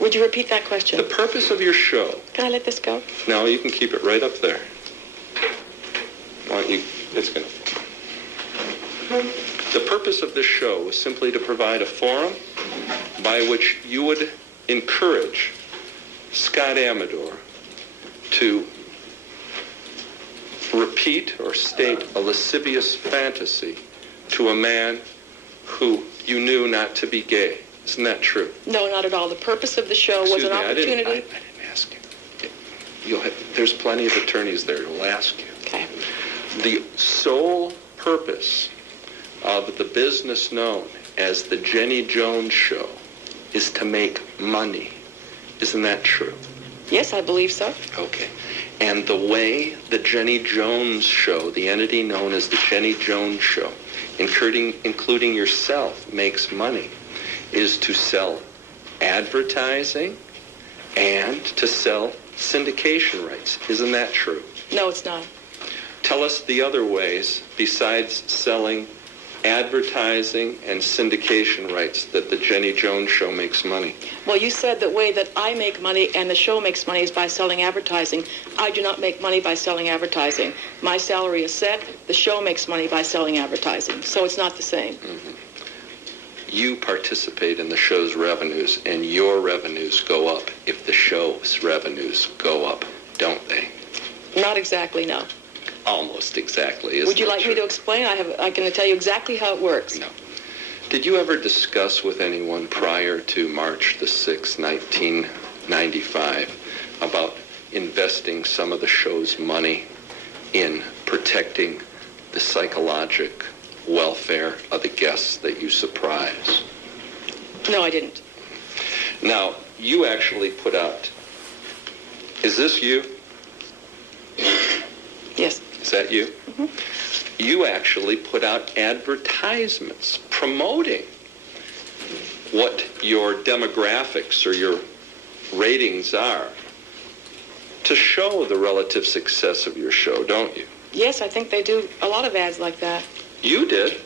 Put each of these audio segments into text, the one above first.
Would you repeat that question? The purpose of your show. Can I let this go? No, you can keep it right up there. Why don't you? It's going to. The purpose of this show was simply to provide a forum by which you would encourage Scott Amador to repeat or state a lascivious fantasy to a man who you knew not to be gay. Isn't that true? No, not at all. The purpose of the show was an opportunity. I didn't ask you. There's plenty of attorneys there who'll ask you. Okay. The sole purpose of the business known as the Jenny Jones Show is to make money. Isn't that true? Yes, I believe so. Okay. And the way the Jenny Jones Show, the entity known as the Jenny Jones Show, including yourself, makes money, is to sell advertising and to sell syndication rights. Isn't that true? No, it's not. Tell us the other ways besides selling advertising and syndication rights that the Jenny Jones Show makes money. Well, you said the way that I make money and the show makes money is by selling advertising. I do not make money by selling advertising. My salary is set. The show makes money by selling advertising. So it's not the same. Mm-hmm. You participate in the show's revenues, and your revenues go up if the show's revenues go up, don't they? Not exactly, no. Almost exactly. Isn't Would you like true? me to explain? I can tell you exactly how it works. No. Did you ever discuss with anyone prior to March the 6th, 1995, about investing some of the show's money in protecting the psychological welfare of the guests that you surprise? No, I didn't. Now, you actually put out, is this you? Yes. Is that you? Mm-hmm. You actually put out advertisements promoting what your demographics or your ratings are to show the relative success of your show, don't you? Yes, I think they do a lot of ads like that. You did,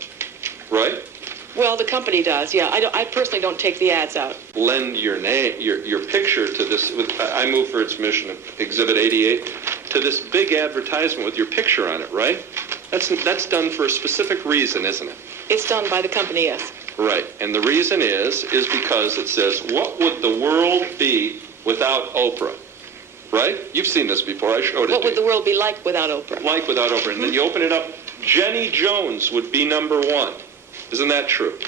right? Well, the company does, yeah. I personally don't take the ads out. Lend your name, your picture to this, I move for its mission, Exhibit 88, to this big advertisement with your picture on it, right? That's done for a specific reason, isn't it? It's done by the company, yes. Right, and the reason is because it says, what would the world be without Oprah? Right? You've seen this before, I showed it to you. What would the world be like without Oprah? Like without Oprah, and then you open it up, Jenny Jones would be number one. Isn't that true?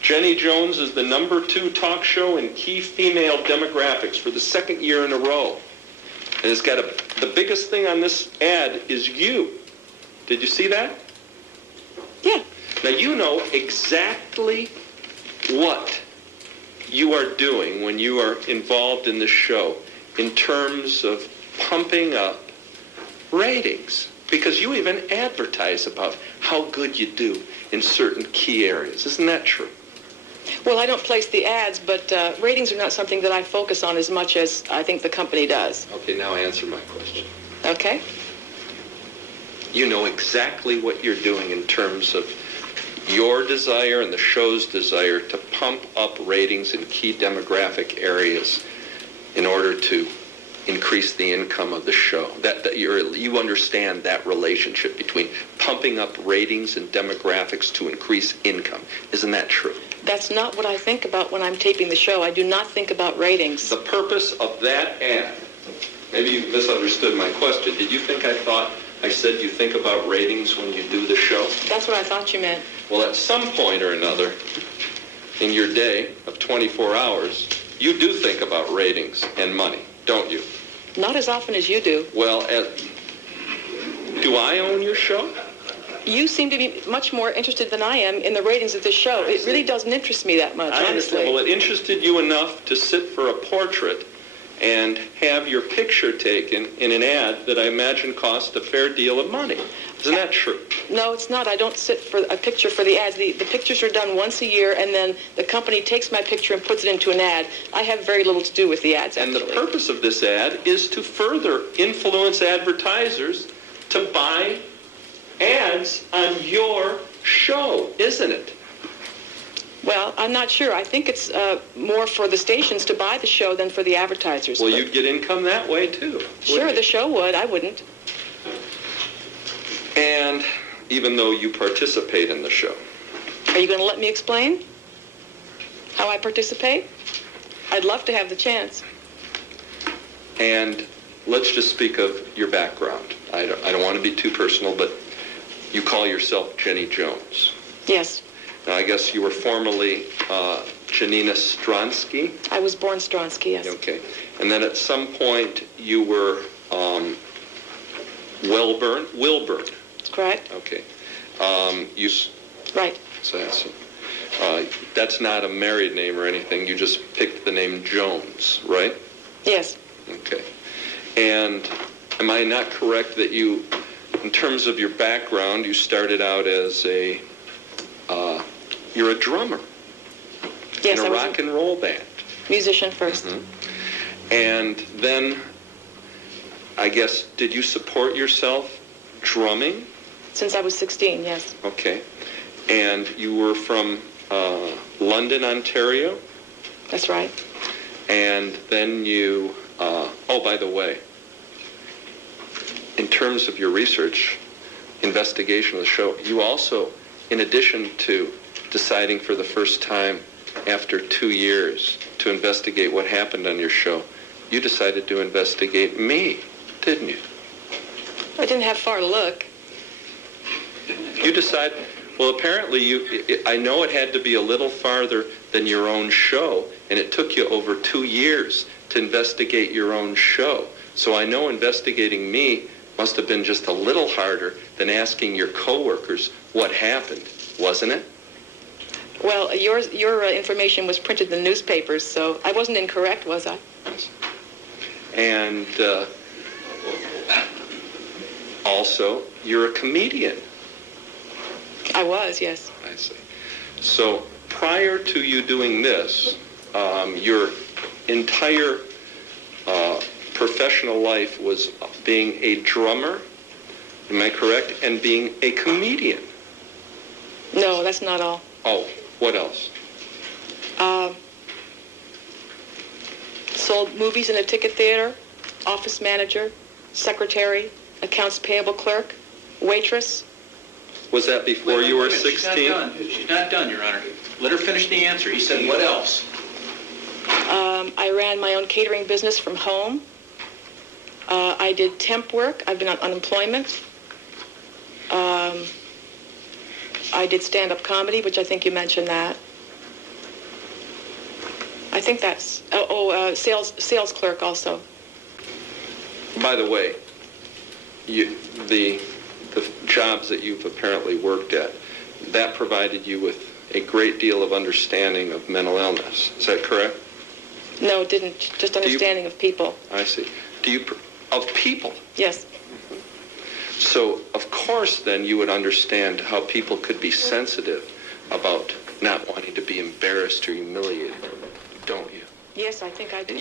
Jenny Jones is the number 2 talk show in key female demographics for the second year in a row. And it's got the biggest thing on this ad is you. Did you see that? Yeah. Now you know exactly what you are doing when you are involved in this show in terms of pumping up ratings. Because you even advertise about how good you do in certain key areas. Isn't that true? Well, I don't place the ads, but ratings are not something that I focus on as much as I think the company does. Okay, now answer my question. Okay. You know exactly what you're doing in terms of your desire and the show's desire to pump up ratings in key demographic areas in order to increase the income of the show. You understand that relationship between pumping up ratings and demographics to increase income. Isn't that true? That's not what I think about when I'm taping the show. I do not think about ratings. The purpose of that ad, maybe you misunderstood my question. Did you think I said you think about ratings when you do the show? That's what I thought you meant. Well, at some point or another in your day of 24 hours, you do think about ratings and money, don't you? Not as often as you do. Well, do I own your show? You seem to be much more interested than I am in the ratings of this show. It really doesn't interest me that much, I understand. honestly. Well, it interested you enough to sit for a portrait and have your picture taken in an ad that I imagine cost a fair deal of money. Isn't that true? No, it's not. I don't sit for a picture for the ads. The pictures are done once a year, and then the company takes my picture and puts it into an ad. I have very little to do with the ads, actually. And the purpose of this ad is to further influence advertisers to buy ads on your show, isn't it? Well, I'm not sure. I think it's more for the stations to buy the show than for the advertisers. Well, you'd get income that way, too. Sure, the show would. I wouldn't. And even though you participate in the show. Are you going to let me explain how I participate? I'd love to have the chance. And let's just speak of your background. I don't want to be too personal, but you call yourself Jenny Jones. Yes. Now, I guess you were formerly Janina Stronsky? I was born Stronsky, yes. Okay. And then at some point you were Wilburn? That's correct. Okay. Right. So that's not a married name or anything. You just picked the name Jones, right? Yes. Okay. And am I not correct that you, in terms of your background, you started out as you're a drummer yes, in a rock and roll band. Musician first. Mm-hmm. And then, I guess, did you support yourself drumming? Since I was 16, yes. Okay. And you were from London, Ontario? That's right. And then you, oh, by the way, in terms of your research, investigation of the show, you also, in addition to deciding for the first time after 2 years to investigate what happened on your show, you decided to investigate me, didn't you? I didn't have far to look. You decided, well, apparently I know it had to be a little farther than your own show, and it took you over 2 years to investigate your own show. So I know investigating me must have been just a little harder than asking your coworkers what happened, wasn't it? Well, your information was printed in the newspapers, so I wasn't incorrect, was I? And also, you're a comedian. I was, yes. I see. So prior to you doing this, your entire professional life was being a drummer, am I correct, and being a comedian. No, that's not all. Oh, what else? Sold movies in a ticket theater, office manager, secretary, accounts payable clerk, waitress. Was that before you were 16? She's not done, Your Honor. Let her finish the answer. He said, what else? I ran my own catering business from home. I did temp work. I've been on unemployment. I did stand-up comedy, which I think you mentioned that. I think that's, sales clerk also. By the way, the jobs that you've apparently worked at, that provided you with a great deal of understanding of mental illness. Is that correct? No, it didn't. Just understanding of people. I see. Of people? Yes. So, of course, then, you would understand how people could be sensitive about not wanting to be embarrassed or humiliated, don't you? Yes, I think I do.